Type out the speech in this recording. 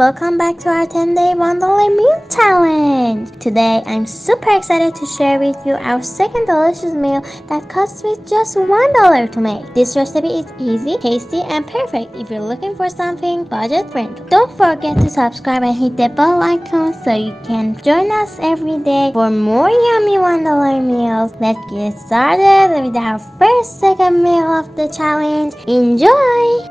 welcome back to our 10-day $1 meal challenge. Today, I'm super excited to share with you our second delicious meal that costs with just $1 to make. This recipe is easy, tasty, and perfect if you're looking for something budget-friendly. Don't forget to subscribe and hit the bell icon so you can join us every day for more yummy $1 meals. Let's get started with our first second meal of the challenge. Enjoy!